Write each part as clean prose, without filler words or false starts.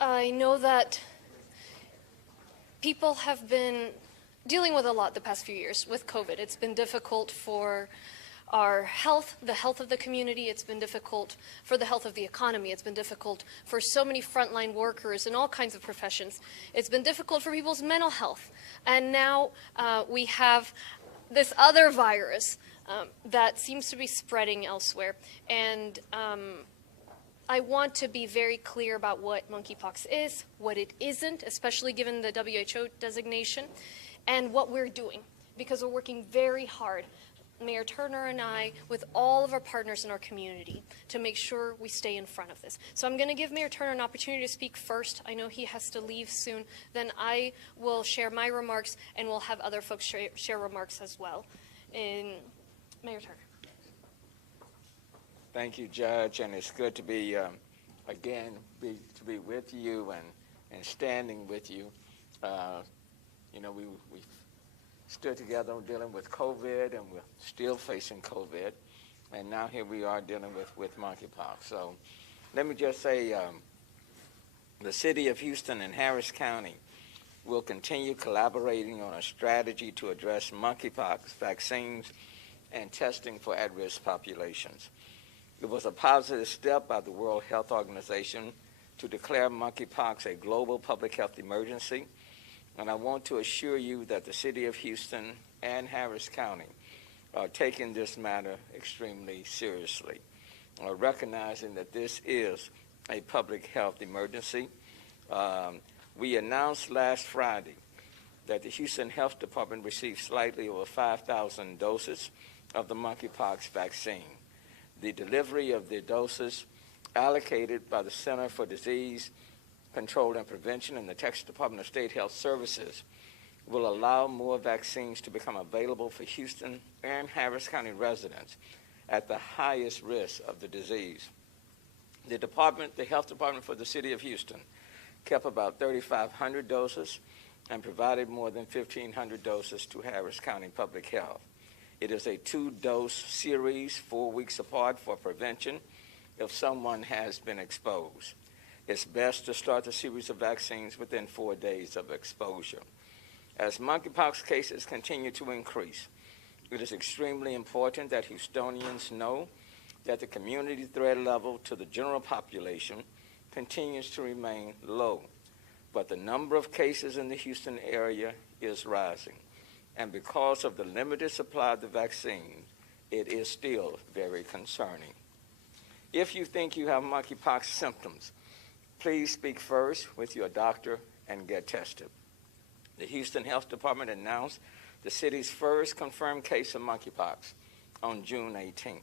I know that people have been dealing with a lot the past few years with COVID. It's been difficult for our health, the health of the community. It's been difficult for the health of the economy. It's been difficult for so many frontline workers in all kinds of professions. It's been difficult for people's mental health. And now we have this other virus that seems to be spreading elsewhere. And I want to be very clear about what monkeypox is, what it isn't, especially given the WHO designation, and what we're doing, because we're working very hard, Mayor Turner and I, with all of our partners in our community, to make sure we stay in front of this. So I'm going to give Mayor Turner an opportunity to speak first. I know he has to leave soon. Then I will share my remarks, and we'll have other folks share remarks as well. Mayor Turner. Thank you, Judge, and it's good to be, again, to be with you and standing with you. You know, we stood together dealing with COVID, and we're still facing COVID, and now here we are dealing with monkeypox. So let me just say the City of Houston and Harris County will continue collaborating on a strategy to address monkeypox vaccines and testing for at-risk populations. It was a positive step by the World Health Organization to declare monkeypox a global public health emergency, and I want to assure you that the City of Houston and Harris County are taking this matter extremely seriously, recognizing that this is a public health emergency. We announced last Friday that the Houston Health Department received slightly over 5,000 doses of the monkeypox vaccine. The delivery of the doses allocated by the Center for Disease Control and Prevention and the Texas Department of State Health Services will allow more vaccines to become available for Houston and Harris County residents at the highest risk of the disease. The Health Department for the City of Houston kept about 3,500 doses and provided more than 1,500 doses to Harris County Public Health. It is a 2-dose series, 4 weeks apart, for prevention if someone has been exposed. It's best to start the series of vaccines within 4 days of exposure. As monkeypox cases continue to increase, it is extremely important that Houstonians know that the community threat level to the general population continues to remain low, but the number of cases in the Houston area is rising. And because of the limited supply of the vaccine, it is still very concerning. If you think you have monkeypox symptoms, please speak first with your doctor and get tested. The Houston Health Department announced the city's first confirmed case of monkeypox on June 18th.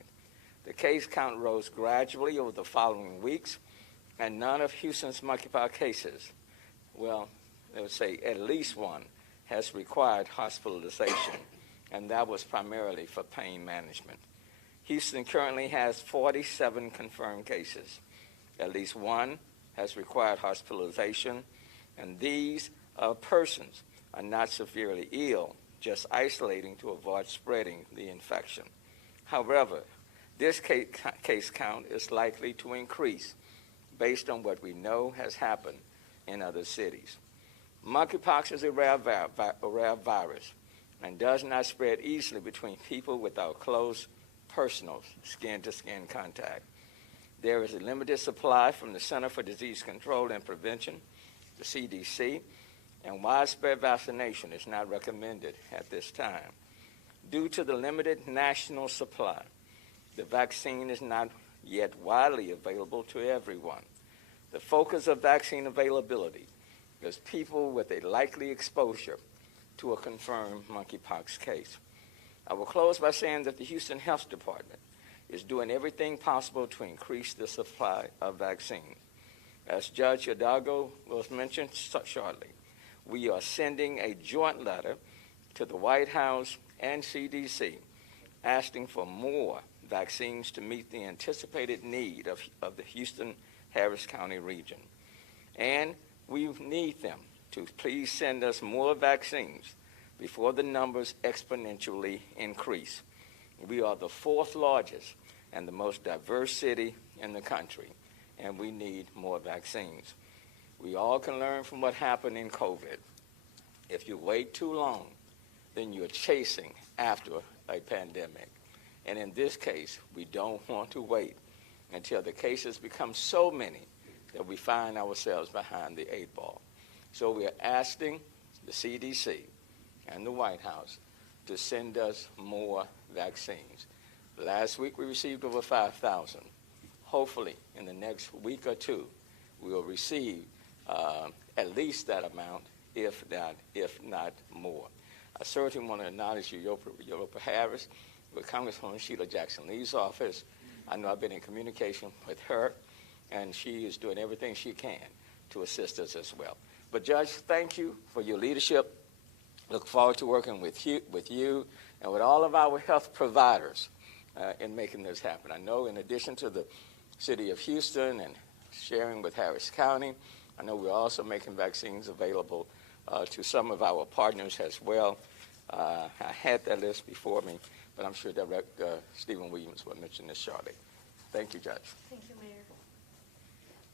The case count rose gradually over the following weeks, and none of Houston's monkeypox cases, well, they would say at least one, has required hospitalization, and that was primarily for pain management. Houston currently has 47 confirmed cases. At least one has required hospitalization, and these persons are not severely ill, just isolating to avoid spreading the infection. However, this case count is likely to increase based on what we know has happened in other cities. Monkeypox is a rare virus and does not spread easily between people without close personal skin-to-skin contact. There is a limited supply from the Center for Disease Control and Prevention, the CDC, and widespread vaccination is not recommended at this time. Due to the limited national supply, the vaccine is not yet widely available to everyone. The focus of vaccine availability is people with a likely exposure to a confirmed monkeypox case. I will close by saying that the Houston Health Department is doing everything possible to increase the supply of vaccines. As Judge Hidalgo was mentioned shortly, we are sending a joint letter to the White House and CDC asking for more vaccines to meet the anticipated need of the Houston-Harris County region. And we need them to please send us more vaccines before the numbers exponentially increase. We are the 4th largest and the most diverse city in the country, and we need more vaccines. We all can learn from what happened in COVID. If you wait too long, then you're chasing after a pandemic. And in this case, we don't want to wait until the cases become so many that we find ourselves behind the 8 ball. So we're asking the CDC and the White House to send us more vaccines. Last week we received over 5,000. Hopefully in the next week or two we will receive at least that amount, if not more. I certainly want to acknowledge Europa Harris with Congresswoman Sheila Jackson-Lee's office. I know I've been in communication with her, and she is doing everything she can to assist us as well. But Judge, thank you for your leadership. Look forward to working with you and with all of our health providers in making this happen. I know in addition to the city of Houston and sharing with Harris County, I know we're also making vaccines available to some of our partners as well. I had that list before me, but I'm sure Director Stephen Williams will mention this shortly. Thank you, Judge. Thank you, Mayor.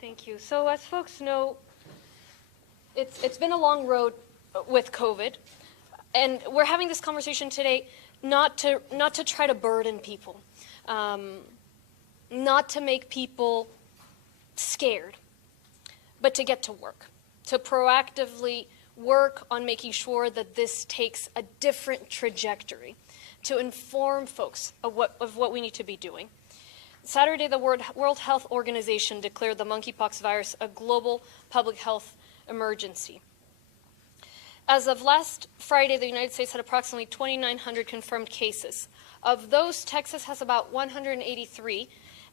Thank you. So as folks know, it's been a long road with COVID, and we're having this conversation today not to try to burden people, not to make people scared, but to get to work, to proactively work on making sure that this takes a different trajectory, to inform folks of what we need to be doing. Saturday, the World Health Organization declared the monkeypox virus a global public health emergency. As of last Friday, the United States had approximately 2,900 confirmed cases. Of those, Texas has about 183,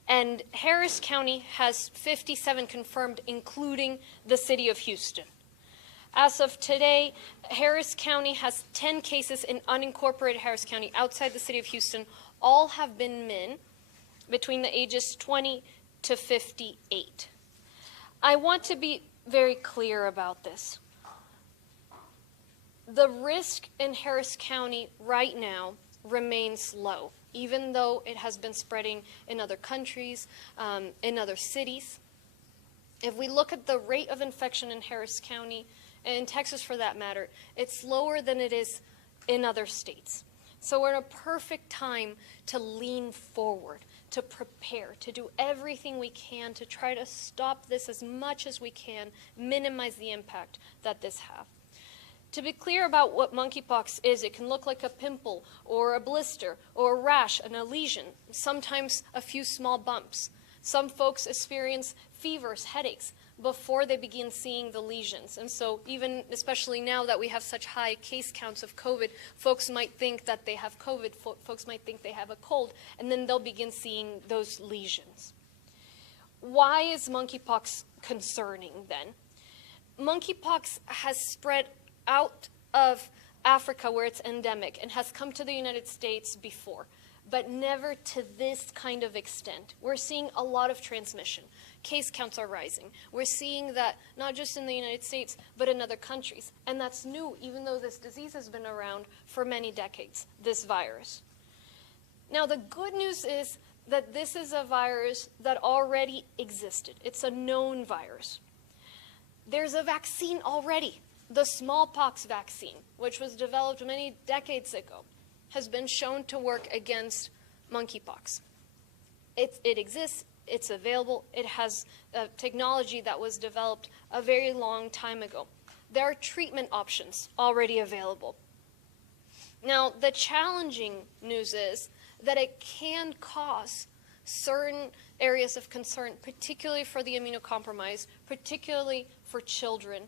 and Harris County has 57 confirmed, including the city of Houston. As of today, Harris County has 10 cases in unincorporated Harris County outside the city of Houston. All have been men between the ages 20 to 58. I want to be very clear about this. The risk in Harris County right now remains low, even though it has been spreading in other countries, in other cities. If we look at the rate of infection in Harris County, and in Texas for that matter, it's lower than it is in other states. So we're in a perfect time to lean forward, to prepare, to do everything we can to try to stop this as much as we can, minimize the impact that this has. To be clear about what monkeypox is, it can look like a pimple or a blister or a rash and a lesion, sometimes a few small bumps. Some folks experience fevers, headaches, before they begin seeing the lesions. And so even, especially now that we have such high case counts of COVID, folks might think that they have COVID, folks might think they have a cold, and then they'll begin seeing those lesions. Why is monkeypox concerning then? Monkeypox has spread out of Africa where it's endemic and has come to the United States before, but never to this kind of extent. We're seeing a lot of transmission. Case counts are rising. We're seeing that not just in the United States, but in other countries. And that's new, even though this disease has been around for many decades, this virus. Now, the good news is that this is a virus that already existed. It's a known virus. There's a vaccine already. The smallpox vaccine, which was developed many decades ago, has been shown to work against monkeypox. It exists, it's available, it has technology that was developed a very long time ago. There are treatment options already available. Now, the challenging news is that it can cause certain areas of concern, particularly for the immunocompromised, particularly for children.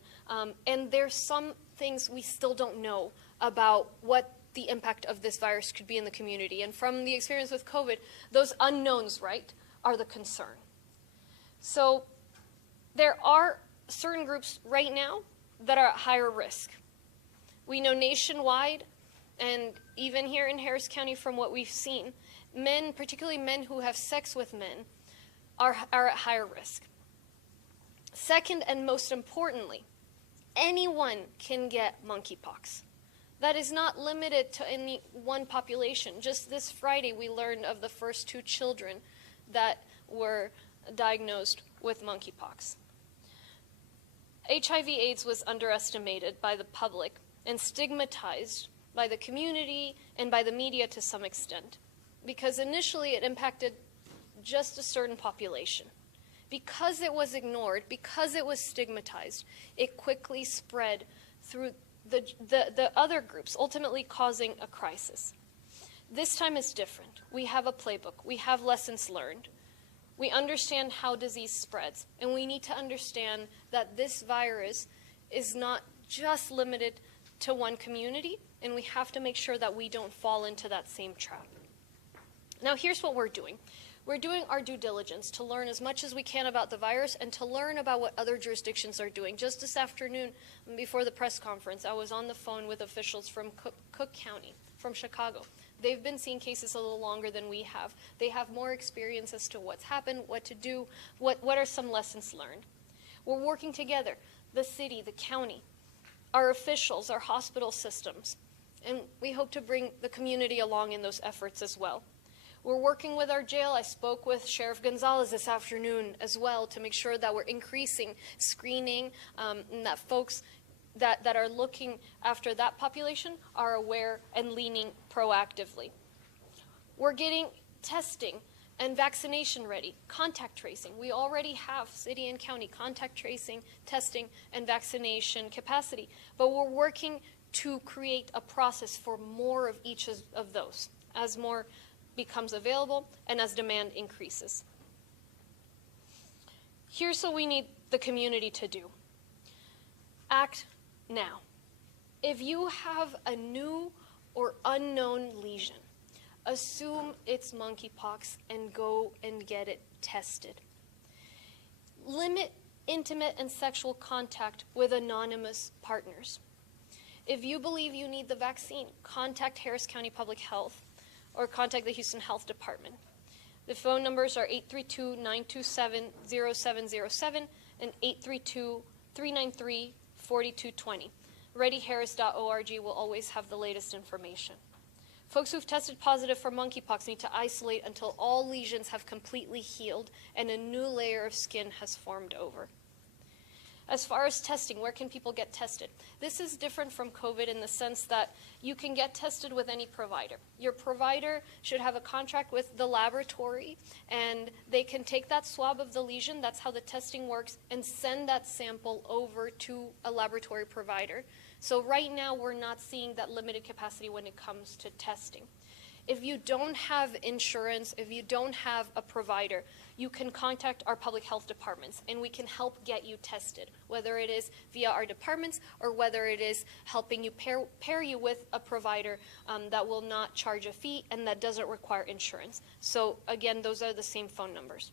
And there's some things we still don't know about what the impact of this virus could be in the community. And from the experience with COVID, those unknowns, right, are the concern. So there are certain groups right now that are at higher risk. We know nationwide, and even here in Harris County from what we've seen, men, particularly men who have sex with men, are at higher risk. Second, and most importantly, anyone can get monkeypox. That is not limited to any one population. Just this Friday, we learned of the first 2 children that were diagnosed with monkeypox. HIV/AIDS was underestimated by the public and stigmatized by the community and by the media to some extent, because initially it impacted just a certain population. Because it was ignored, because it was stigmatized, it quickly spread through the other groups, ultimately causing a crisis. This time is different. We have a playbook. We have lessons learned. We understand how disease spreads, and we need to understand that this virus is not just limited to one community, and we have to make sure that we don't fall into that same trap. Now, here's what we're doing. We're doing our due diligence to learn as much as we can about the virus and to learn about what other jurisdictions are doing. Just this afternoon, before the press conference, I was on the phone with officials from Cook County, from Chicago. They've been seeing cases a little longer than we have. They have more experience as to what's happened, what to do, what are some lessons learned. We're working together, the city, the county, our officials, our hospital systems, and we hope to bring the community along in those efforts as well. We're working with our jail. I spoke with Sheriff Gonzalez this afternoon as well to make sure that we're increasing screening and that folks that are looking after that population are aware and leaning proactively. We're getting testing and vaccination ready, contact tracing. We already have city and county contact tracing, testing, and vaccination capacity, but we're working to create a process for more of each of those as more becomes available and as demand increases. Here's what we need the community to do. Act now. If you have a new or unknown lesion, assume it's monkeypox and go and get it tested. Limit intimate and sexual contact with anonymous partners. If you believe you need the vaccine, contact Harris County Public Health or contact the Houston Health Department. The phone numbers are 832-927-0707 and 832-393-4220. ReadyHarris.org will always have the latest information. Folks who've tested positive for monkeypox need to isolate until all lesions have completely healed and a new layer of skin has formed over. As far as testing, where can people get tested? This is different from COVID in the sense that you can get tested with any provider. Your provider should have a contract with the laboratory, and they can take that swab of the lesion, that's how the testing works, and send that sample over to a laboratory provider. So right now, we're not seeing that limited capacity when it comes to testing. If you don't have insurance, if you don't have a provider, you can contact our public health departments and we can help get you tested, whether it is via our departments or whether it is helping you pair you with a provider that will not charge a fee and that doesn't require insurance. So again, those are the same phone numbers.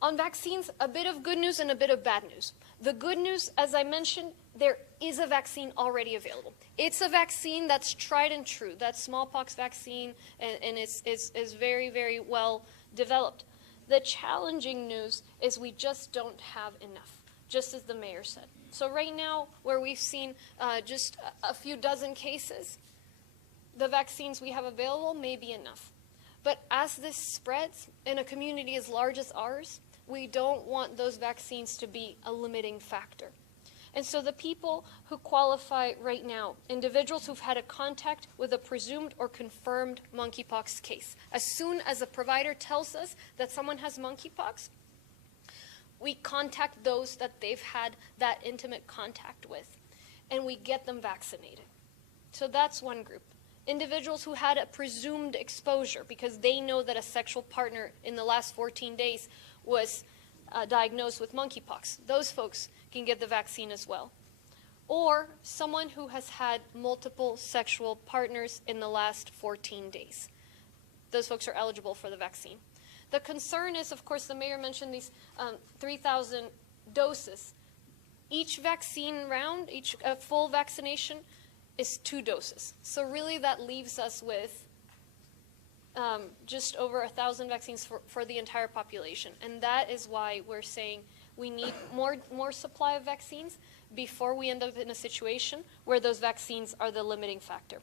On vaccines, a bit of good news and a bit of bad news. The good news, as I mentioned, there is a vaccine already available. It's a vaccine that's tried and true. That smallpox vaccine, and it's very, very well developed. The challenging news is we just don't have enough, just as the mayor said. So right now, where we've seen just a few dozen cases, the vaccines we have available may be enough. But as this spreads in a community as large as ours, we don't want those vaccines to be a limiting factor. And so the people who qualify right now, individuals who've had a contact with a presumed or confirmed monkeypox case, as soon as a provider tells us that someone has monkeypox, we contact those that they've had that intimate contact with, and we get them vaccinated. So that's one group. Individuals who had a presumed exposure because they know that a sexual partner in the last 14 days was diagnosed with monkeypox. Those folks can get the vaccine as well. Or someone who has had multiple sexual partners in the last 14 days. Those folks are eligible for the vaccine. The concern is, of course, the mayor mentioned these 3,000 doses. Each vaccine round, each full vaccination is 2 doses. So really that leaves us with just over 1,000 vaccines for the entire population. And that is why we're saying we need more supply of vaccines before we end up in a situation where those vaccines are the limiting factor.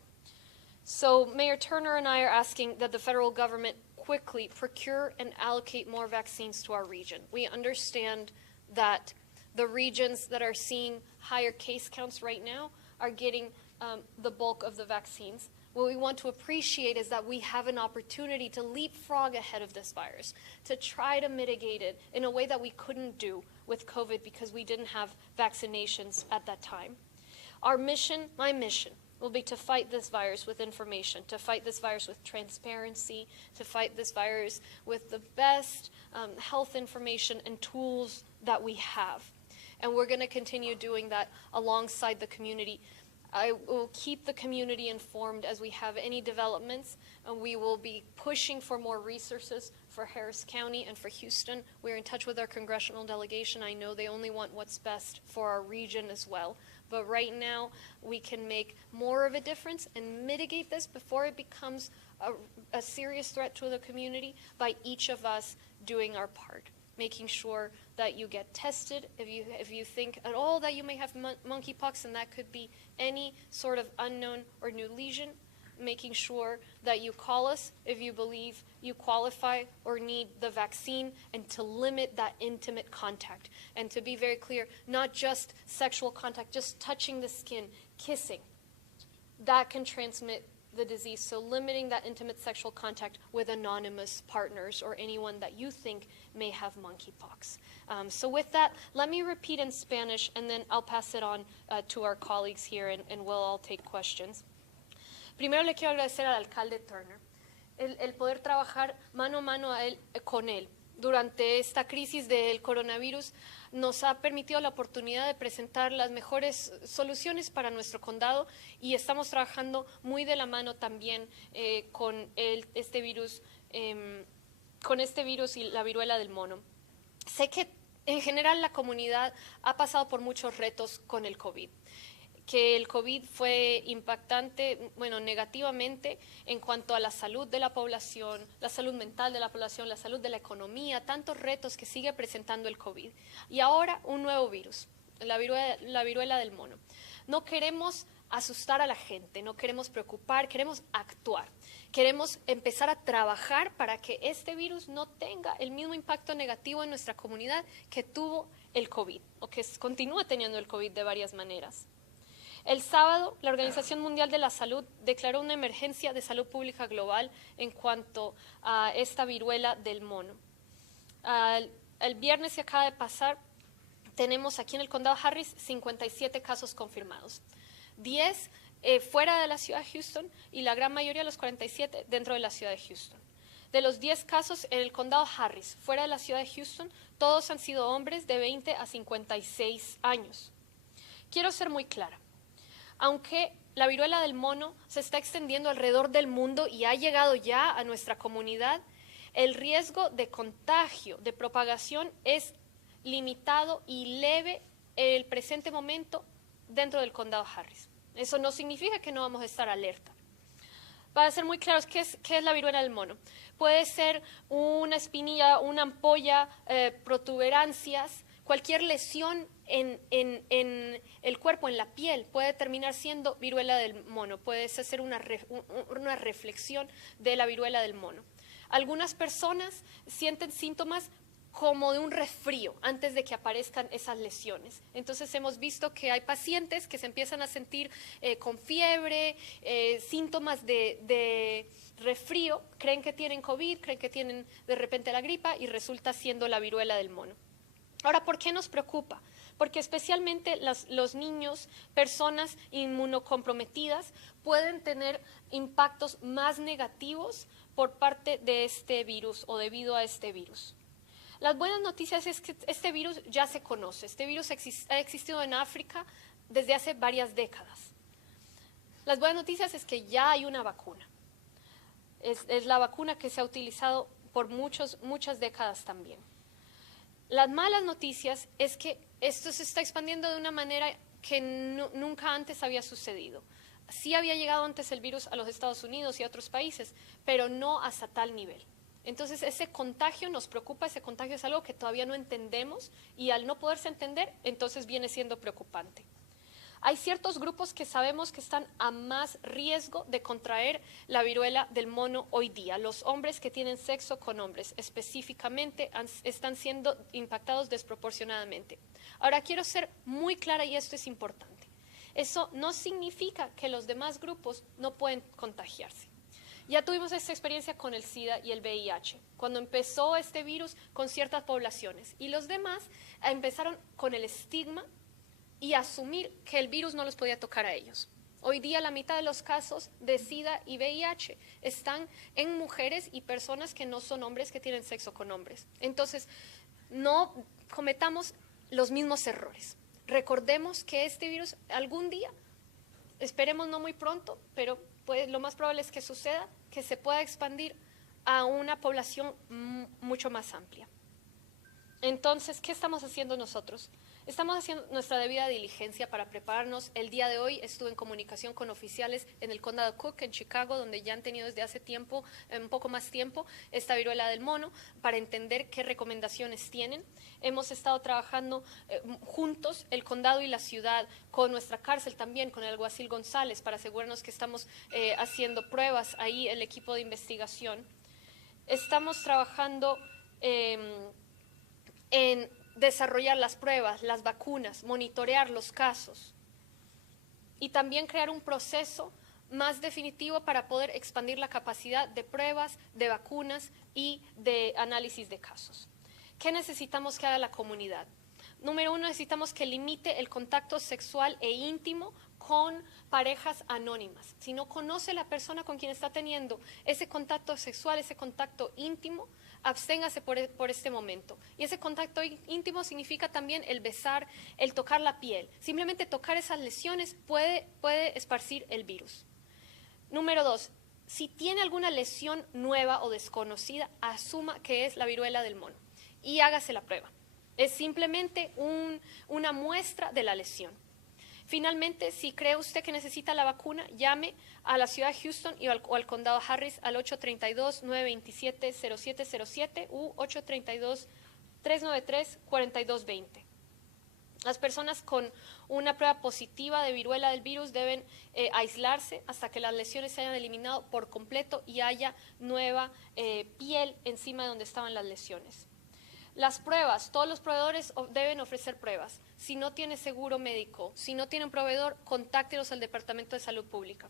So Mayor Turner and I are asking that the federal government quickly procure and allocate more vaccines to our region. We understand that the regions that are seeing higher case counts right now are getting the bulk of the vaccines. What we want to appreciate is that we have an opportunity to leapfrog ahead of this virus, to try to mitigate it in a way that we couldn't do with COVID because we didn't have vaccinations at that time. Our mission, my mission, will be to fight this virus with information, to fight this virus with transparency, to fight this virus with the best health information and tools that we have. And we're going to continue doing that alongside the community. I will keep the community informed as we have any developments, and we will be pushing for more resources for Harris County and for Houston. We're in touch with our congressional delegation. I know they only want what's best for our region as well. But right now, we can make more of a difference and mitigate this before it becomes a serious threat to the community by each of us doing our part, making sure that you get tested if you think at all that you may have monkeypox, and that could be any sort of unknown or new lesion, making sure that you call us if you believe you qualify or need the vaccine, and to limit that intimate contact. And to be very clear, not just sexual contact, just touching the skin, kissing, that can transmit the disease. So limiting that intimate sexual contact with anonymous partners or anyone that you think may have monkeypox. So with that, let me repeat in Spanish, and then I'll pass it on to our colleagues here, and we'll all take questions. Primero le quiero agradecer al alcalde Turner el poder trabajar mano a mano con él. Durante esta crisis del coronavirus nos ha permitido la oportunidad de presentar las mejores soluciones para nuestro condado, y estamos trabajando muy de la mano también con este virus y la viruela del mono. Sé que en general la comunidad ha pasado por muchos retos con el COVID, que el COVID fue impactante, negativamente en cuanto a la salud de la población, la salud mental de la población, la salud de la economía, tantos retos que sigue presentando el COVID. Y ahora un nuevo virus, la viruela del mono. No queremos asustar a la gente, no queremos preocupar, queremos actuar. Queremos empezar a trabajar para que este virus no tenga el mismo impacto negativo en nuestra comunidad que tuvo el COVID, o que continúa teniendo el COVID de varias maneras. El sábado, la Organización Mundial de la Salud declaró una emergencia de salud pública global en cuanto a esta viruela del mono. El viernes que acaba de pasar, tenemos aquí en el condado Harris 57 casos confirmados. 10 fuera de la ciudad de Houston y la gran mayoría de los 47 dentro de la ciudad de Houston. De los 10 casos en el condado Harris, fuera de la ciudad de Houston, todos han sido hombres de 20 a 56 años. Quiero ser muy clara. Aunque la viruela del mono se está extendiendo alrededor del mundo y ha llegado ya a nuestra comunidad, el riesgo de contagio, de propagación, es limitado y leve en el presente momento dentro del condado Harris. Eso no significa que no vamos a estar alerta. Para ser muy claros, ¿qué es la viruela del mono? Puede ser una espinilla, una ampolla, protuberancias, cualquier lesión en el cuerpo, en la piel, puede terminar siendo viruela del mono. Puedes hacer una reflexión de la viruela del mono. Algunas personas sienten síntomas como de un resfrío antes de que aparezcan esas lesiones. Entonces hemos visto que hay pacientes que se empiezan a sentir con fiebre, síntomas de resfrío, creen que tienen COVID, creen que tienen de repente la gripa y resulta siendo la viruela del mono. Ahora, ¿por qué nos preocupa? Porque especialmente los niños, personas inmunocomprometidas, pueden tener impactos más negativos por parte de este virus o debido a este virus. Las buenas noticias es que este virus ya se conoce. Este virus ha existido en África desde hace varias décadas. Las buenas noticias es que ya hay una vacuna. Es la vacuna que se ha utilizado por muchas décadas también. Las malas noticias es que esto se está expandiendo de una manera que nunca antes había sucedido. Sí había llegado antes el virus a los Estados Unidos y a otros países, pero no hasta tal nivel. Entonces ese contagio nos preocupa, ese contagio es algo que todavía no entendemos y al no poderse entender, entonces viene siendo preocupante. Hay ciertos grupos que sabemos que están a más riesgo de contraer la viruela del mono hoy día. Los hombres que tienen sexo con hombres específicamente están siendo impactados desproporcionadamente. Ahora quiero ser muy clara y esto es importante. Eso no significa que los demás grupos no pueden contagiarse. Ya tuvimos esta experiencia con el SIDA y el VIH, cuando empezó este virus con ciertas poblaciones y los demás empezaron con el estigma y asumir que el virus no los podía tocar a ellos. Hoy día la mitad de los casos de SIDA y VIH están en mujeres y personas que no son hombres, que tienen sexo con hombres. Entonces, no cometamos los mismos errores. Recordemos que este virus algún día, esperemos no muy pronto, pero lo más probable es que suceda, que se pueda expandir a una población mucho más amplia. Entonces, ¿qué estamos haciendo nosotros? Estamos haciendo nuestra debida diligencia para prepararnos. El día de hoy estuve en comunicación con oficiales en el condado Cook, en Chicago, donde ya han tenido desde hace tiempo, un poco más tiempo, esta viruela del mono, para entender qué recomendaciones tienen. Hemos estado trabajando juntos, el condado y la ciudad, con nuestra cárcel también, con el alguacil González, para asegurarnos que estamos haciendo pruebas ahí, el equipo de investigación. Estamos trabajando en desarrollar las pruebas, las vacunas, monitorear los casos y también crear un proceso más definitivo para poder expandir la capacidad de pruebas, de vacunas y de análisis de casos. ¿Qué necesitamos que haga la comunidad? Número uno, necesitamos que limite el contacto sexual e íntimo con parejas anónimas. Si no conoce la persona con quien está teniendo ese contacto sexual, ese contacto íntimo, absténgase por este momento. Y ese contacto íntimo significa también el besar, el tocar la piel. Simplemente tocar esas lesiones puede esparcir el virus. Número dos, si tiene alguna lesión nueva o desconocida, asuma que es la viruela del mono y hágase la prueba. Es simplemente una muestra de la lesión. Finalmente, si cree usted que necesita la vacuna, llame a la ciudad de Houston o al condado Harris al 832-927-0707 u 832-393-4220. Las personas con una prueba positiva de viruela del virus deben aislarse hasta que las lesiones se hayan eliminado por completo y haya nueva piel encima de donde estaban las lesiones. Las pruebas, todos los proveedores deben ofrecer pruebas. Si no tiene seguro médico, si no tiene un proveedor, contáctelos al Departamento de Salud Pública.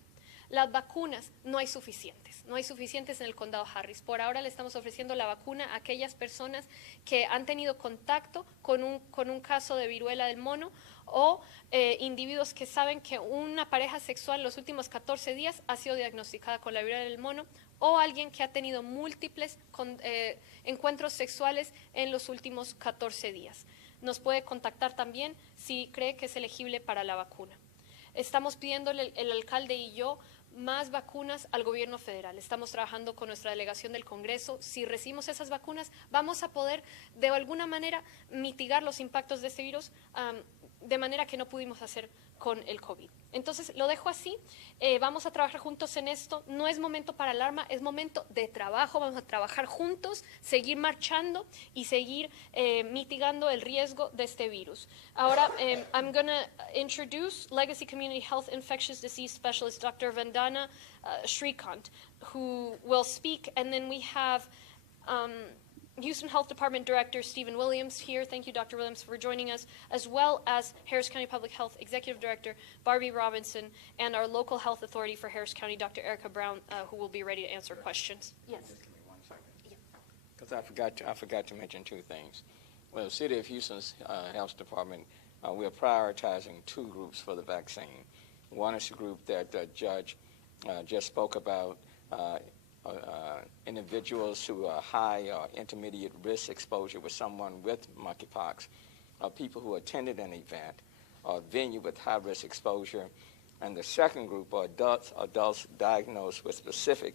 Las vacunas no hay suficientes en el condado Harris. Por ahora le estamos ofreciendo la vacuna a aquellas personas que han tenido contacto con un caso de viruela del mono o individuos que saben que una pareja sexual en los últimos 14 días ha sido diagnosticada con la viruela del mono o alguien que ha tenido múltiples encuentros sexuales en los últimos 14 días. Nos puede contactar también si cree que es elegible para la vacuna. Estamos pidiéndole el alcalde y yo más vacunas al gobierno federal. Estamos trabajando con nuestra delegación del Congreso. Si recibimos esas vacunas, vamos a poder de alguna manera mitigar los impactos de este virus de manera que no pudimos hacer con el COVID. Entonces, lo dejo así. Vamos a trabajar juntos en esto. No es momento para alarma, es momento de trabajo. Vamos a trabajar juntos, seguir marchando y seguir mitigando el riesgo de este virus. Ahora, I'm going to introduce Legacy Community Health Infectious Disease Specialist Dr. Vandana Shrikant, who will speak, and then we have Houston Health Department Director Stephen Williams here. Thank you, Dr. Williams, for joining us, as well as Harris County Public Health Executive Director Barbie Robinson and our local health authority for Harris County, Dr. Erica Brown, who will be ready to answer questions. Yes. Just give me 1 second. Because I forgot to mention two things. Well, the City of Houston's Health Department, we are prioritizing two groups for the vaccine. One is the group that Judge just spoke about, individuals who are high or intermediate risk exposure with someone with monkeypox, people who attended an event or venue with high risk exposure. And the second group are adults diagnosed with specific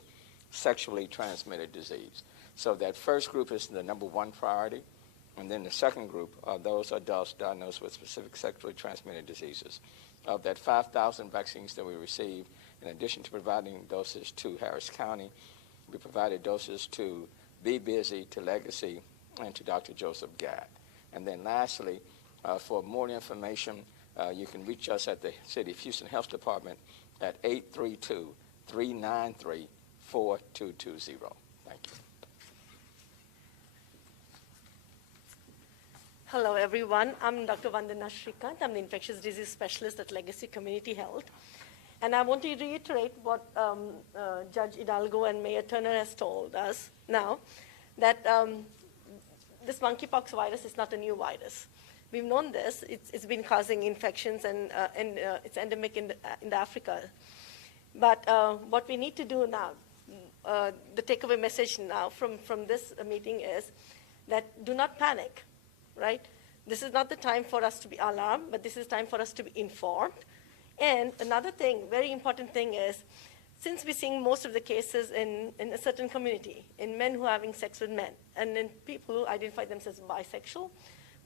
sexually transmitted disease. So that first group is the number one priority. And then the second group are those adults diagnosed with specific sexually transmitted diseases. Of that 5,000 vaccines that we received, in addition to providing doses to Harris County, we provided doses to Be Busy, to Legacy, and to Dr. Joseph Gadd. And then lastly, for more information, You can reach us at the City of Houston Health Department at 832-393-4220. Thank you. Hello, everyone. I'm Dr. Vandana Shrikant. I'm the infectious disease specialist at Legacy Community Health. And I want to reiterate what Judge Hidalgo and Mayor Turner has told us now, that this monkeypox virus is not a new virus. We've known this. It's been causing infections, and it's endemic in Africa. But what we need to do now, the takeaway message now from this meeting is that do not panic. Right? This is not the time for us to be alarmed, but this is time for us to be informed. And another thing, very important thing is, since we're seeing most of the cases in a certain community, in men who are having sex with men, and in people who identify themselves as bisexual,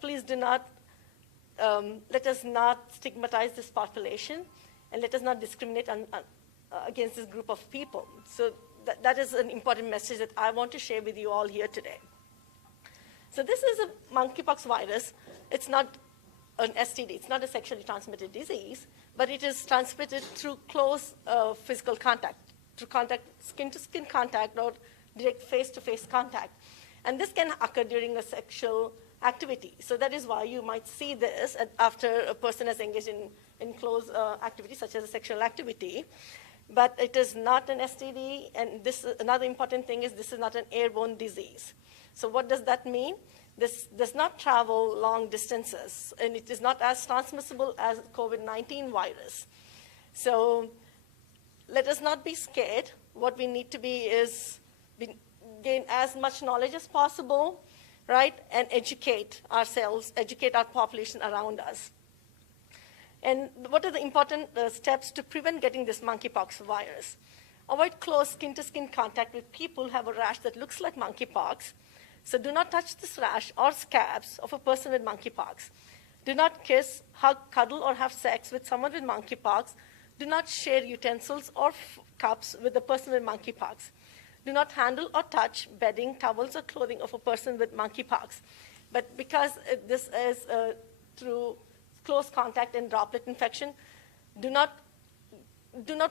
please do not, let us not stigmatize this population, and let us not discriminate against this group of people. So that is an important message that I want to share with you all here today. So this is a monkeypox virus. It's not an STD. It's not a sexually transmitted disease, but it is transmitted through close physical contact, through contact, skin-to-skin contact or direct face-to-face contact. And this can occur during a sexual activity. So that is why you might see this after a person has engaged in close activity, such as a sexual activity. But it is not an STD, and this another important thing is this is not an airborne disease. So what does that mean? This does not travel long distances, and it is not as transmissible as COVID-19 virus. So let us not be scared. What we need to be is gain as much knowledge as possible, right, and educate ourselves, educate our population around us. And what are the important steps to prevent getting this monkeypox virus? Avoid close skin-to-skin contact with people who have a rash that looks like monkeypox. So do not touch this rash or scabs of a person with monkeypox. Do not kiss, hug, cuddle, or have sex with someone with monkeypox. Do not share utensils or cups with a person with monkeypox. Do not handle or touch bedding, towels, or clothing of a person with monkeypox. But because this is through close contact and droplet infection, do not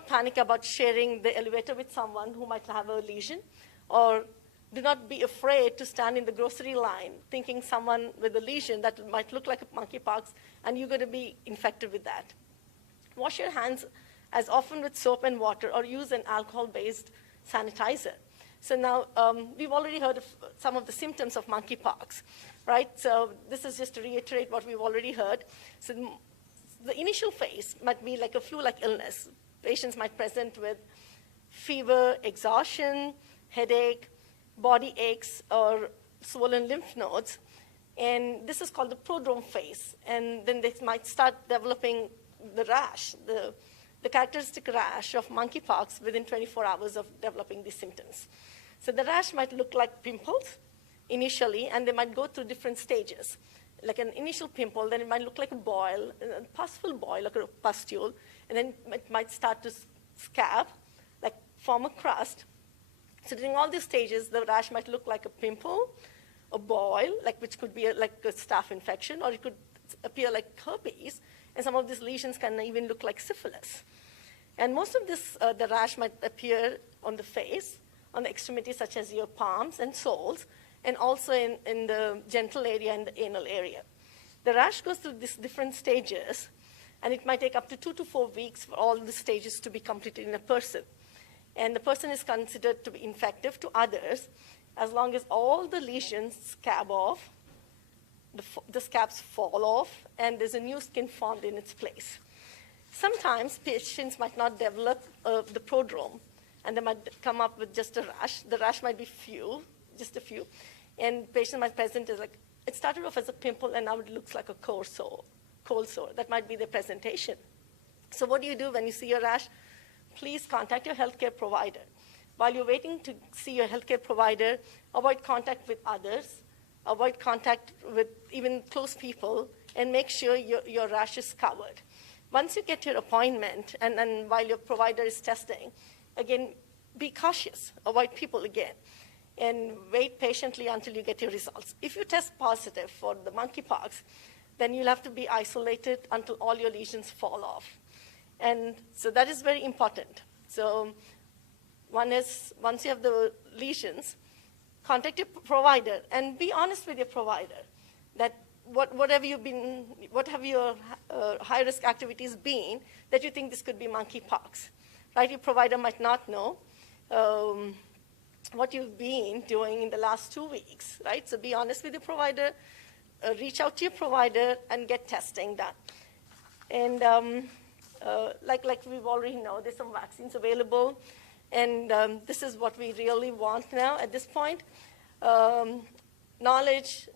panic about sharing the elevator with someone who might have a lesion, or do not be afraid to stand in the grocery line thinking someone with a lesion that might look like a monkeypox, and you're going to be infected with that. Wash your hands as often with soap and water, or use an alcohol-based sanitizer. So now we've already heard of some of the symptoms of monkeypox, right? So this is just to reiterate what we've already heard. So the initial phase might be like a flu-like illness. Patients might present with fever, exhaustion, headache, body aches, or swollen lymph nodes. And this is called the prodrome phase. And then they might start developing the rash, the characteristic rash of monkeypox within 24 hours of developing these symptoms. So the rash might look like pimples initially, and they might go through different stages. Like an initial pimple, then it might look like a boil, a pusful boil, like a pustule, and then it might start to scab, like form a crust. So during all these stages, the rash might look like a pimple, a boil, which could be like a staph infection, or it could appear like herpes, and some of these lesions can even look like syphilis. And most of this, the rash might appear on the face, on the extremities such as your palms and soles, and also in the genital area and the anal area. The rash goes through these different stages, and it might take up to 2 to 4 weeks for all the stages to be completed in a person. And the person is considered to be infective to others as long as all the lesions scab off, the scabs fall off, and there's a new skin formed in its place. Sometimes patients might not develop the prodrome, and they might come up with just a rash. The rash might be just a few, and patient might present as like, it started off as a pimple, and now it looks like a cold sore. That might be the presentation. So what do you do when you see a rash? Please contact your healthcare provider. While you're waiting to see your healthcare provider, avoid contact with others, avoid contact with even close people, and make sure your rash is covered. Once you get your appointment, and while your provider is testing, again, be cautious. Avoid people again, and wait patiently until you get your results. If you test positive for the monkeypox, then you'll have to be isolated until all your lesions fall off. And so that is very important. So one is, once you have the lesions, contact your provider and be honest with your provider that what have your high-risk activities been that you think this could be monkeypox, right? Your provider might not know what you've been doing in the last 2 weeks, right? So be honest with your provider, reach out to your provider, and get testing done. And like we've already know, there's some vaccines available, and this is what we really want now at this point. Knowledge,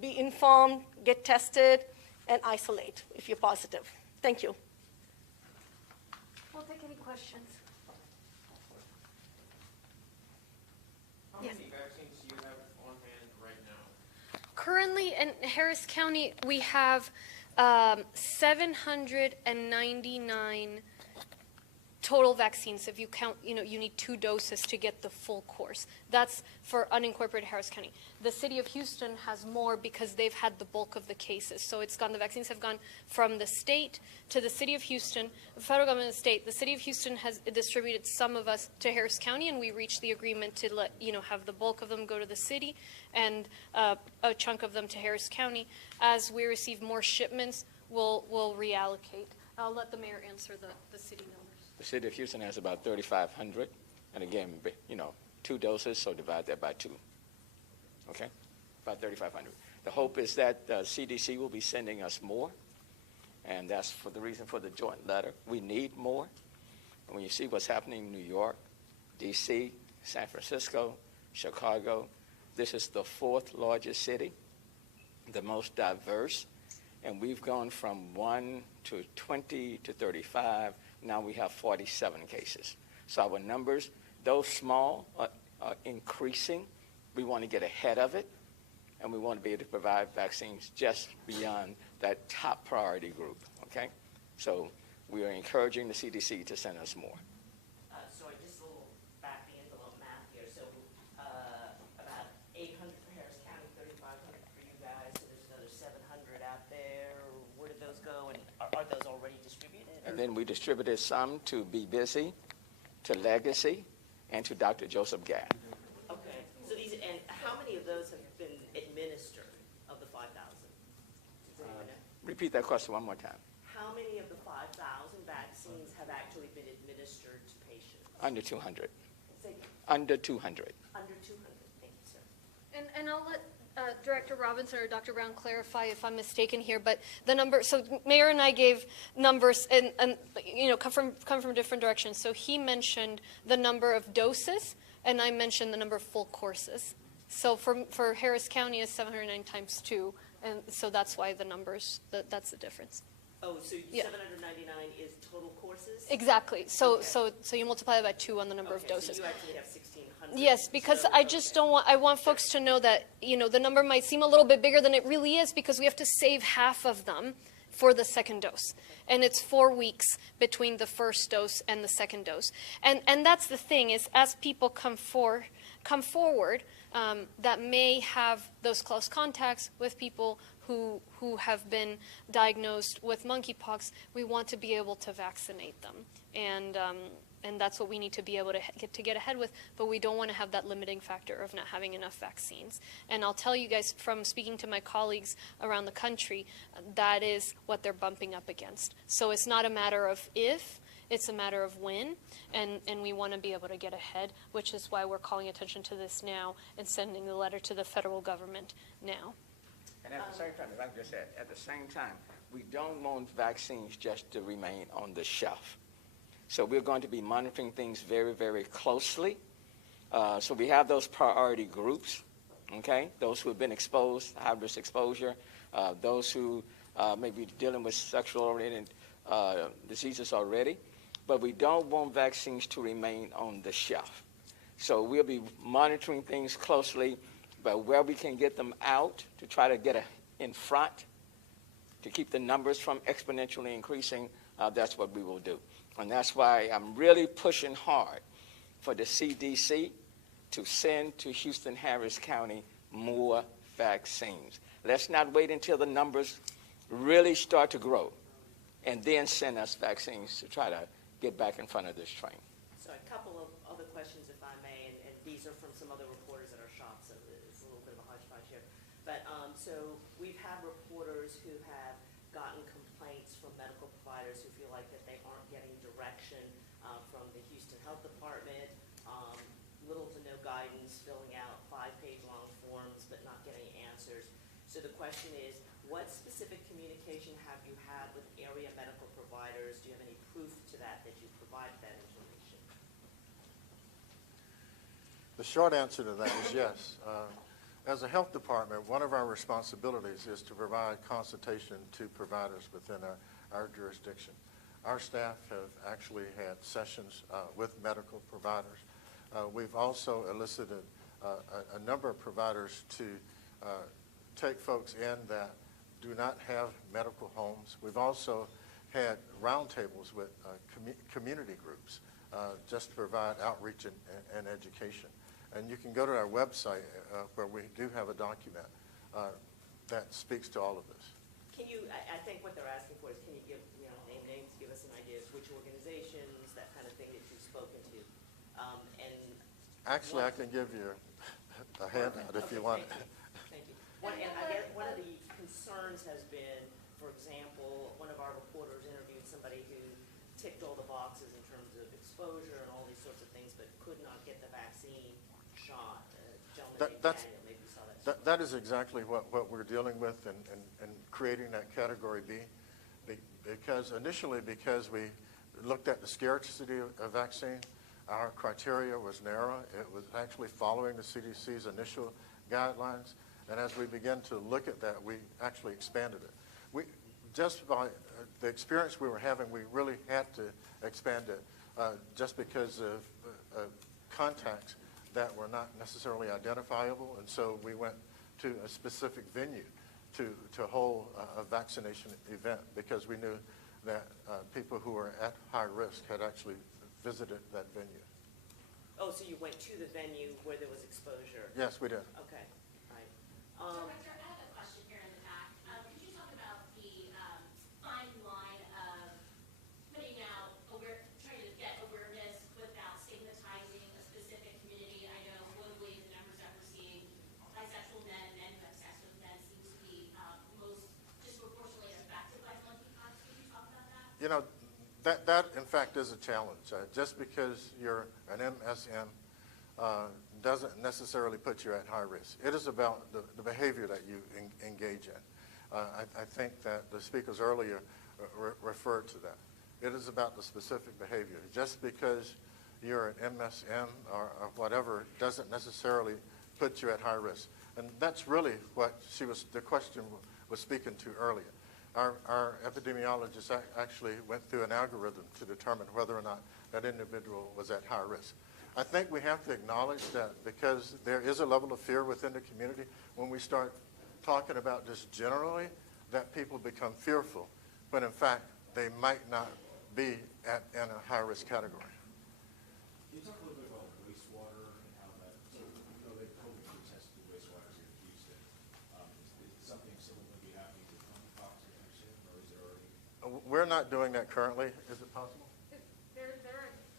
be informed, get tested, and isolate if you're positive. Thank you. We'll take any questions. How Yes. many vaccines do you have on hand right now? Currently in Harris County, we have 799 total vaccines. If you count, you need 2 doses to get the full course. That's for unincorporated Harris County. The city of Houston has more because they've had the bulk of the cases. So the vaccines have gone from the state to the city of Houston, the federal government and the state. The city of Houston has distributed some of us to Harris County, and we reached the agreement to have the bulk of them go to the city and a chunk of them to Harris County. As we receive more shipments, we'll reallocate. I'll let the mayor answer the city numbers. The city of Houston has about 3,500, and again, 2 doses, so divide that by 2. Okay, about 3,500. The hope is that CDC will be sending us more, and that's for the reason for the joint letter. We need more. And when you see what's happening in New York, D.C., San Francisco, Chicago, this is the 4th largest city, the most diverse, and we've gone from 1 to 20 to 35. Now we have 47 cases. So our numbers, though small, are increasing. We want to get ahead of it, and we want to be able to provide vaccines just beyond that top priority group, okay? So we are encouraging the CDC to send us more. So just a little back the envelope math here. So about 800 for Harris County, 3,500 for you guys. So there's another 700 out there. Where did those go, and are those already distributed? And then we distributed some to Be Busy, to Legacy, and to Dr. Joseph Gadd. Okay. So and how many of those have been administered of the 5,000? Repeat that question one more time. How many of the 5,000 vaccines have actually been administered to patients? Under 200. Say, Under 200. under 200. Thank you, sir. And I'll let Director Robinson or Dr. Brown clarify if I'm mistaken here, but the number, so Mayor and I gave numbers and come from different directions. So he mentioned the number of doses, and I mentioned the number of full courses. So for Harris County is 709 times 2, and so that's why the numbers, that's the difference. Oh, so Yeah. 799 is total courses? Exactly. So Okay. so you multiply it by 2 on the number of Okay, doses. So you actually have 1,600. Yes, because So- I just don't want, I want folks to know that, the number might seem a little bit bigger than it really is because we have to save half of them for the second dose. And it's 4 weeks between the first dose and the second dose. And that's the thing is as people come forward that may have those close contacts with people who have been diagnosed with monkeypox, we want to be able to vaccinate them. And that's what we need to be able to get ahead with, but we don't want to have that limiting factor of not having enough vaccines. And I'll tell you guys from speaking to my colleagues around the country, that is what they're bumping up against. So it's not a matter of if, it's a matter of when, and we want to be able to get ahead, which is why we're calling attention to this now and sending the letter to the federal government now. And at the same time, as I just said, at the same time, we don't want vaccines just to remain on the shelf. So we're going to be monitoring things very, very closely. So we have those priority groups, okay? Those who have been exposed, high-risk exposure, those who may be dealing with sexual-oriented diseases already. But we don't want vaccines to remain on the shelf. So we'll be monitoring things closely, but where we can get them out to try to get in front, to keep the numbers from exponentially increasing, that's what we will do. And that's why I'm really pushing hard for the CDC to send to Houston, Harris County more vaccines. Let's not wait until the numbers really start to grow, and then send us vaccines to try to get back in front of this train. So a couple of other questions, if I may, and these are from some other reporters at our shop, so it's a little bit of a hodgepodge here. But so we've had reporters who have gotten complaints from medical providers who feel like that they aren't getting direction from the Houston Health Department, little to no guidance, filling out 5-page long forms but not getting answers. So the question is, what specific communication have you had with area medical providers? Do you have any proof to that you provide that information? The short answer to that is yes. As a health department, one of our responsibilities is to provide consultation to providers within our jurisdiction. Our staff have actually had sessions with medical providers. We've also elicited a number of providers to take folks in that do not have medical homes. We've also had roundtables with community groups just to provide outreach and education. And you can go to our website where we do have a document that speaks to all of this. Can you, I think what they're asking for is, can you give, name names, give us an idea of which organizations, that kind of thing that you've spoken to? And Actually, I can give you a handout if you want. Thank you. And I guess one of the concerns has been, for example, one of our reporters interviewed somebody who ticked all the boxes in terms of exposure and all these sorts of things, but could not get the vaccine shot. Gentleman named Daniel, maybe you saw that. That is exactly what we're dealing with and creating that Category B. Because we looked at the scarcity of vaccine, our criteria was narrow. It was actually following the CDC's initial guidelines. And as we began to look at that, we actually expanded it. Just by the experience we were having, we really had to expand it just because of contacts that were not necessarily identifiable. And so we went to a specific venue to hold a vaccination event because we knew that people who were at high risk had actually visited that venue. Oh, so you went to the venue where there was exposure? Yes, we did. Okay, right. Director, I have a question here in the back. Could you talk about the fine line of putting out, trying to get awareness without stigmatizing a specific community? I know globally the numbers that we're seeing, bisexual men and men who have sex with men seem to be most disproportionately affected by monkeypox. Could you talk about that? You know, that in fact is a challenge. Just because you're an MSM doesn't necessarily put you at high risk. It is about the behavior that you engage in. I think that the speakers earlier referred to that. It is about the specific behavior. Just because you're an MSM or whatever doesn't necessarily put you at high risk. And that's really what the question was speaking to earlier. Our epidemiologist actually went through an algorithm to determine whether or not that individual was at high risk. I think we have to acknowledge that because there is a level of fear within the community, when we start talking about this generally, that people become fearful, when in fact they might not be in a high-risk category. Can you talk a little bit about wastewater and how that, so we know that COVID was tested with wastewater here in Houston. Is something similar going to be happening with monkeypox anytime soon, or is it already? We're not doing that currently. Is it possible?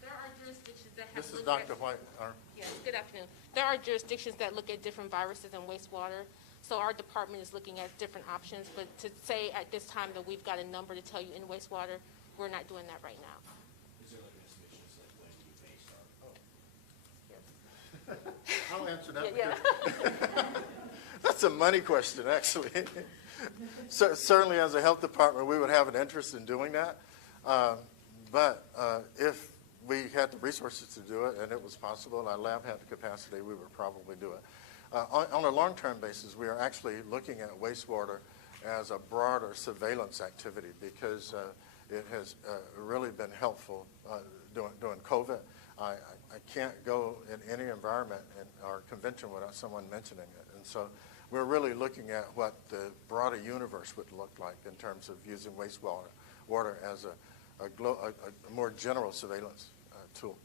There are jurisdictions that have This is looked Dr. White. Yes, good afternoon. There are jurisdictions that look at different viruses in wastewater. So our department is looking at different options. But to say at this time that we've got a number to tell you in wastewater, we're not doing that right now. Is there like an estimation as like when you may start? Yes. I'll answer that. Yeah. That's a money question, actually. So, certainly, as a health department, we would have an interest in doing that. But if we had the resources to do it and it was possible and our lab had the capacity, we would probably do it. On a long-term basis, we are actually looking at wastewater as a broader surveillance activity because it has really been helpful during COVID. I can't go in any environment or convention without someone mentioning it. And so we're really looking at what the broader universe would look like in terms of using wastewater as a more general surveillance tool.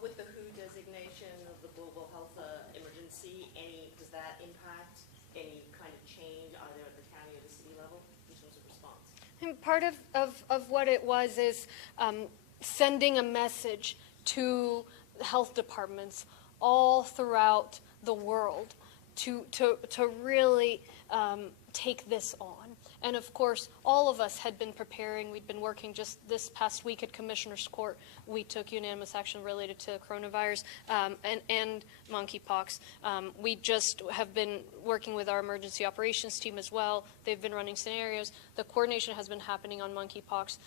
With the WHO designation of the global health emergency, does that impact any kind of change either at the county or the city level in terms of response? And part of what it was is sending a message to health departments all throughout the world to really take this on. And of course, all of us had been preparing. We'd been working just this past week at Commissioner's Court. We took unanimous action related to coronavirus and monkeypox. We just have been working with our emergency operations team as well. They've been running scenarios. The coordination has been happening on monkeypox.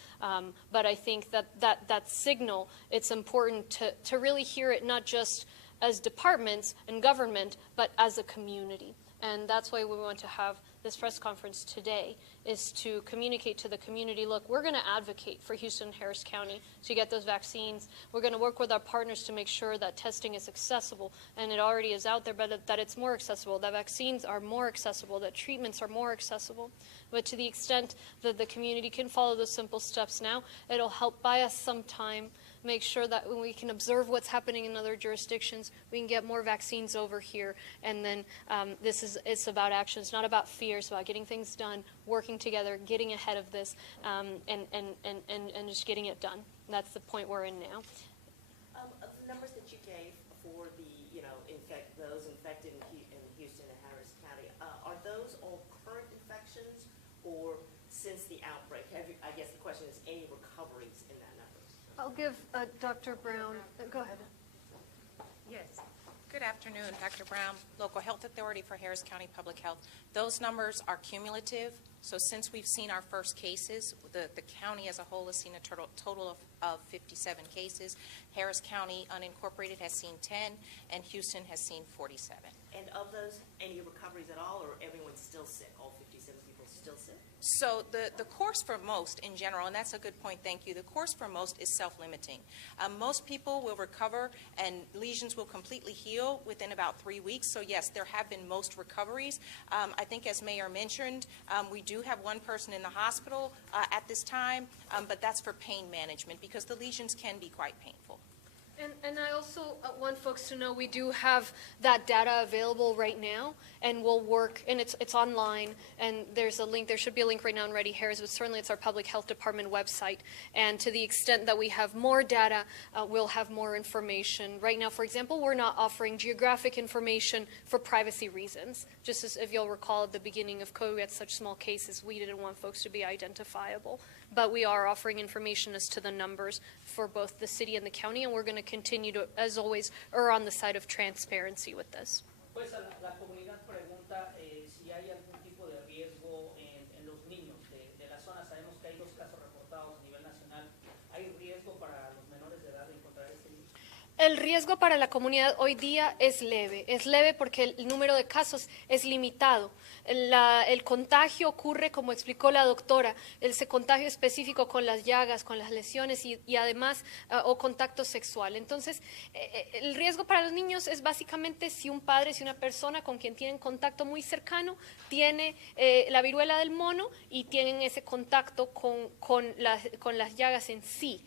But I think that signal, it's important to really hear it not just as departments and government, but as a community. And that's why we want to have this press conference today, is to communicate to the community, look, we're going to advocate for Houston and Harris County to get those vaccines. We're going to work with our partners to make sure that testing is accessible, and it already is out there, but that it's more accessible, that vaccines are more accessible, that treatments are more accessible. But to the extent that the community can follow those simple steps now, it'll help buy us some time, make sure that when we can observe what's happening in other jurisdictions, we can get more vaccines over here. And then it's about action. It's not about fear. It's about getting things done, working together, getting ahead of this, and just getting it done. That's the point we're in now. Of the numbers that you gave for the, those infected in Houston and Harris County, are those all current infections, or since the outbreak? I guess the question is, any recoveries in that number? I'll give Dr. Brown, go ahead. Yes. Good afternoon, Dr. Brown, Local Health Authority for Harris County Public Health. Those numbers are cumulative. So since we've seen our first cases, the county as a whole has seen a total of 57 cases. Harris County unincorporated has seen 10, and Houston has seen 47. And of those, any recoveries at all, or everyone's still sick? All 57 people still sick? So the course for most in general, and that's a good point, thank you, the course for most is self-limiting. Most people will recover and lesions will completely heal within about 3 weeks. So yes, there have been most recoveries. I think as Mayor mentioned, we do have one person in the hospital at this time, but that's for pain management because the lesions can be quite painful. And I also want folks to know we do have that data available right now, and we'll work, and it's online, and there's a link, there should be a link right now on Ready Harris, but certainly it's our Public Health Department website, and to the extent that we have more data, we'll have more information. Right now, for example, we're not offering geographic information for privacy reasons. Just as if you'll recall at the beginning of COVID, we had such small cases, we didn't want folks to be identifiable. But we are offering information as to the numbers for both the city and the county, and we're going to continue to, as always, err on the side of transparency with this. Pues la comunidad pregunta si hay algún tipo de riesgo en los niños de la zona. Sabemos que hay 2 casos reportados a nivel nacional. ¿Hay riesgo para los menores de edad de encontrar este virus? El riesgo para la comunidad hoy día es leve porque el número de casos es limitado. El contagio ocurre, como explicó la doctora, ese contagio específico con las llagas, con las lesiones y además o contacto sexual. Entonces, el riesgo para los niños es básicamente si un padre, si una persona con quien tienen contacto muy cercano tiene la viruela del mono y tienen ese contacto con las llagas en sí,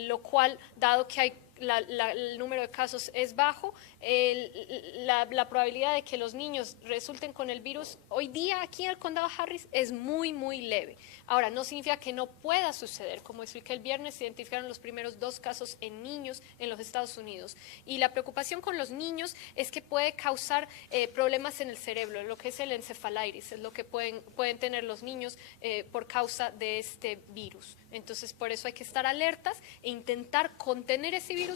lo cual, dado que hay el número de casos es bajo, la probabilidad de que los niños resulten con el virus hoy día aquí en el condado Harris es muy, muy leve. Ahora, no significa que no pueda suceder. Como expliqué el viernes, se identificaron los primeros 2 casos en niños en los Estados Unidos. Y la preocupación con los niños es que puede causar problemas en el cerebro, lo que es el encefalitis, es lo que pueden tener los niños por causa de este virus. Entonces, por eso hay que estar alertas e intentar contener ese virus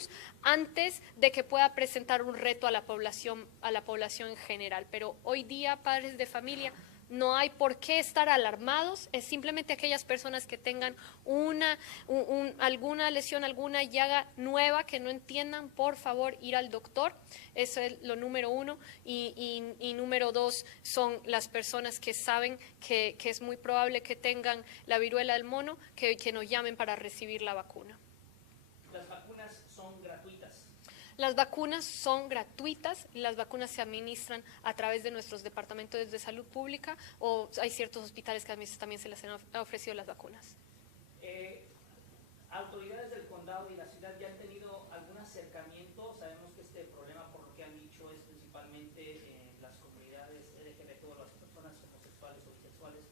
antes de que pueda presentar un reto a la población en general. Pero hoy día, padres de familia, no hay por qué estar alarmados, es simplemente aquellas personas que tengan alguna lesión, alguna llaga nueva que no entiendan, por favor, ir al doctor. Eso es lo número 1. Y número 2 son las personas que saben que es muy probable que tengan la viruela del mono, que nos llamen para recibir la vacuna. Las vacunas son gratuitas. Las vacunas son gratuitas, las vacunas se administran a través de nuestros departamentos de salud pública o hay ciertos hospitales que también se les han ofrecido las vacunas. Autoridades del condado y la ciudad ya han tenido algún acercamiento. Sabemos que este problema, por lo que han dicho, es principalmente en las comunidades LGBT o las personas homosexuales o bisexuales.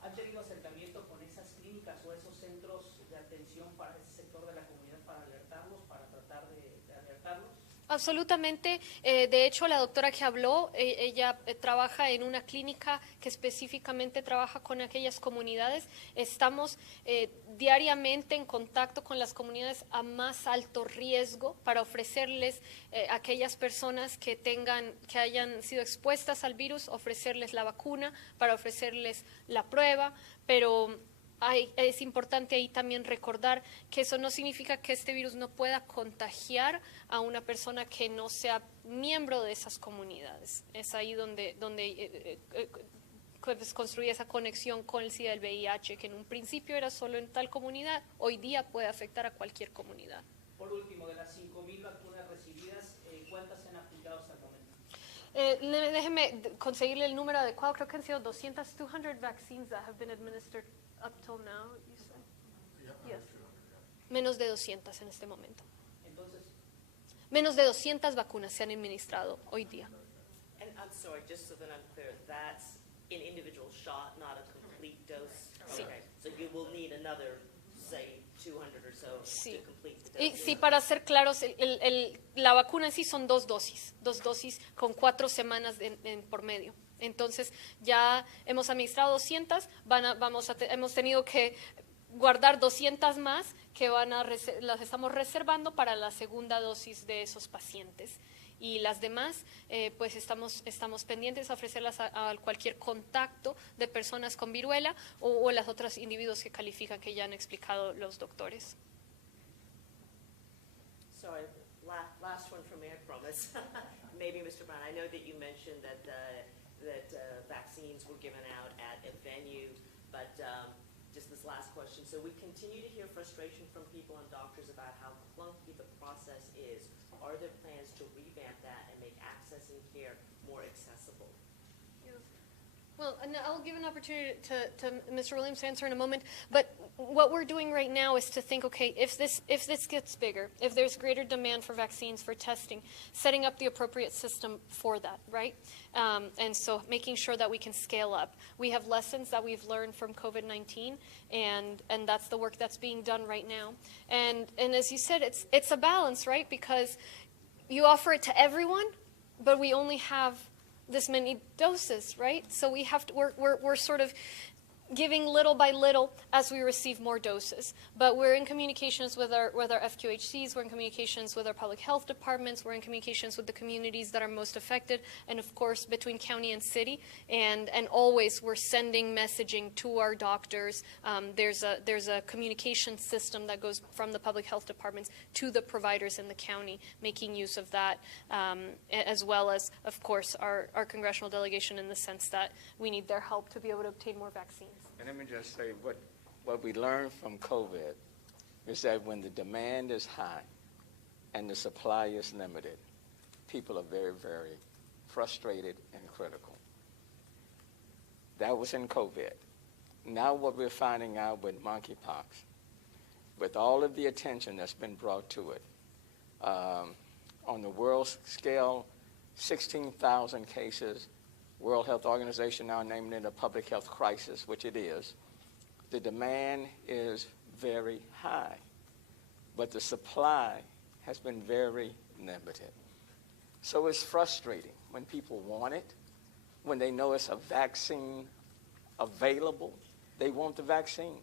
¿Han tenido acercamiento con esas clínicas o esos centros de atención para ese sector de la comunidad para alertarlos, para tratar de alertarlos? Absolutamente. De hecho, la doctora que habló, ella trabaja en una clínica que específicamente trabaja con aquellas comunidades. Estamos diariamente en contacto con las comunidades a más alto riesgo para ofrecerles a aquellas personas que hayan sido expuestas al virus, ofrecerles la vacuna, para ofrecerles la prueba, pero es importante ahí también recordar que eso no significa que este virus no pueda contagiar a una persona que no sea miembro de esas comunidades. Es ahí donde pues, construye esa conexión con el SIDA del VIH, que en un principio era solo en tal comunidad, hoy día puede afectar a cualquier comunidad. Por último, de las 5,000 vacunas recibidas, ¿cuántas se han aplicado hasta el momento? Déjeme conseguirle el número adecuado. Creo que han sido 200 vaccines that have been administered up till now, you said? Yes. Menos de 200 en este momento. Entonces, Menos de 200 vacunas se han administrado hoy día. And I'm sorry, just so that I'm clear, that's an individual shot, not a complete dose? Sí. Okay, so you will need another, say, 200 or so Sí. to complete the Y dose? sí, para ser claros, la vacuna en sí son dos dosis con 4 semanas por medio. Entonces, ya hemos administrado 200, hemos tenido que guardar 200 más que las estamos reservando para la segunda dosis de esos pacientes. Y las demás, pues estamos pendientes a ofrecerlas a cualquier contacto de personas con viruela o las otros individuos que califican, que ya han explicado los doctores. Sorry, last one from me, I promise. Maybe, Mr. Brown, I know that you mentioned that vaccines were given out at a venue, but just this last question. So we continue to hear frustration from people and doctors about how clunky the process is. Are there plans to revamp that and make access and care more accessible? Well, and I'll give an opportunity to Mr. Williams to answer in a moment, but what we're doing right now is to think, okay, if this gets bigger, if there's greater demand for vaccines, for testing, setting up the appropriate system for that, right? And so making sure that we can scale up. We have lessons that we've learned from COVID-19, and that's the work that's being done right now. And as you said, it's a balance, right? Because you offer it to everyone, but we only have this many doses, right? So we have to, we're sort of giving little by little as we receive more doses. But we're in communications with our FQHCs, we're in communications with our public health departments, we're in communications with the communities that are most affected, and of course between county and city, and always we're sending messaging to our doctors. There's a communication system that goes from the public health departments to the providers in the county, making use of that, as well as, of course, our congressional delegation, in the sense that we need their help to be able to obtain more vaccines. And let me just say, what we learned from COVID is that when the demand is high and the supply is limited, people are very, very frustrated and critical. That was in COVID. Now what we're finding out with monkeypox, with all of the attention that's been brought to it, on the world scale, 16,000 cases, World Health Organization now naming it a public health crisis, which it is. The demand is very high, but the supply has been very limited. So it's frustrating when people want it, when they know it's a vaccine available, they want the vaccine.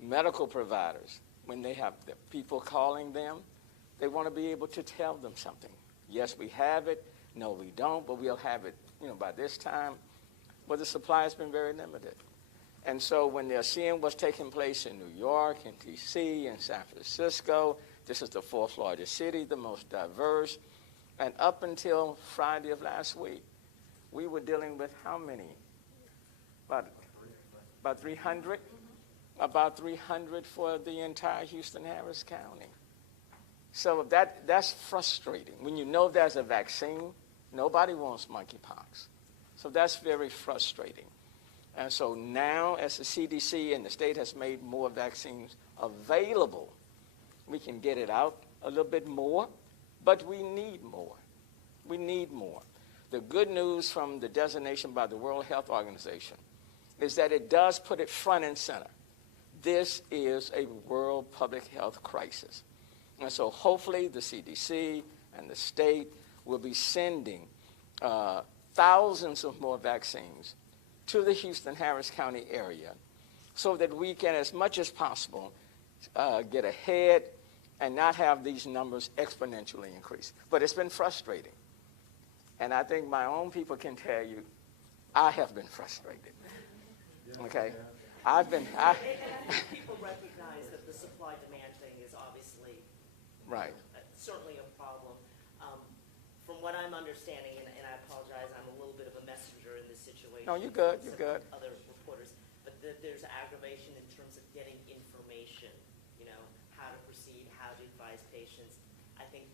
Medical providers, when they have the people calling them, they want to be able to tell them something. Yes, we have it. No, we don't, but we'll have it, by this time. Well, the supply has been very limited. And so when they're seeing what's taking place in New York, in D.C., in San Francisco, this is the fourth largest city, the most diverse. And up until Friday of last week, we were dealing with how many? About 300? About 300 for the entire Houston-Harris County. So that's frustrating. When you know there's a vaccine, nobody wants monkeypox. So that's very frustrating. And so now, as the CDC and the state has made more vaccines available, we can get it out a little bit more, but we need more. We need more. The good news from the designation by the World Health Organization is that it does put it front and center. This is a world public health crisis. And so hopefully the CDC and the state will be sending thousands of more vaccines to the Houston-Harris County area so that we can, as much as possible, get ahead and not have these numbers exponentially increase. But it's been frustrating. And I think my own people can tell you, I have been frustrated. Okay? And I think people recognize that the supply-demand thing is obviously Right. certainly a problem. From what I'm understanding, and I apologize, I'm a little bit of a messenger in this situation. No, you're good, from you're good. Other reporters, but there's aggravation in terms of getting information, how to proceed, how to advise patients. I think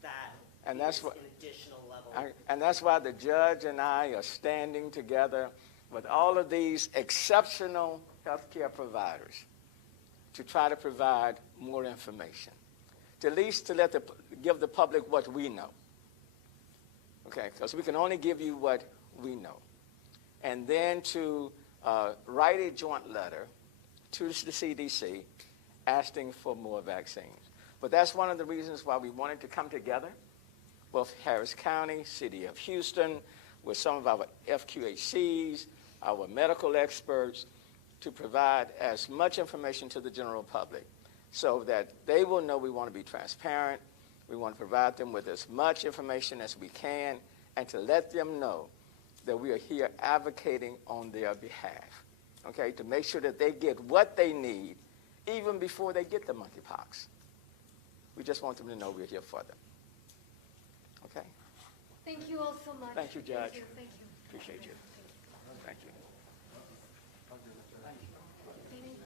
that And that's is what- an additional level. And that's why the judge and I are standing together with all of these exceptional healthcare providers to try to provide more information, to at least to give the public what we know. Okay, because we can only give you what we know. And then to write a joint letter to the CDC asking for more vaccines. But that's one of the reasons why we wanted to come together, both Harris County, City of Houston, with some of our FQHCs, our medical experts, to provide as much information to the general public so that they will know we want to be transparent. We want to provide them with as much information as we can and to let them know that we are here advocating on their behalf, okay, to make sure that they get what they need even before they get the monkeypox. We just want them to know we're here for them. Okay? Thank you all so much. Thank you, Judge. Thank you. Appreciate you. Thank you.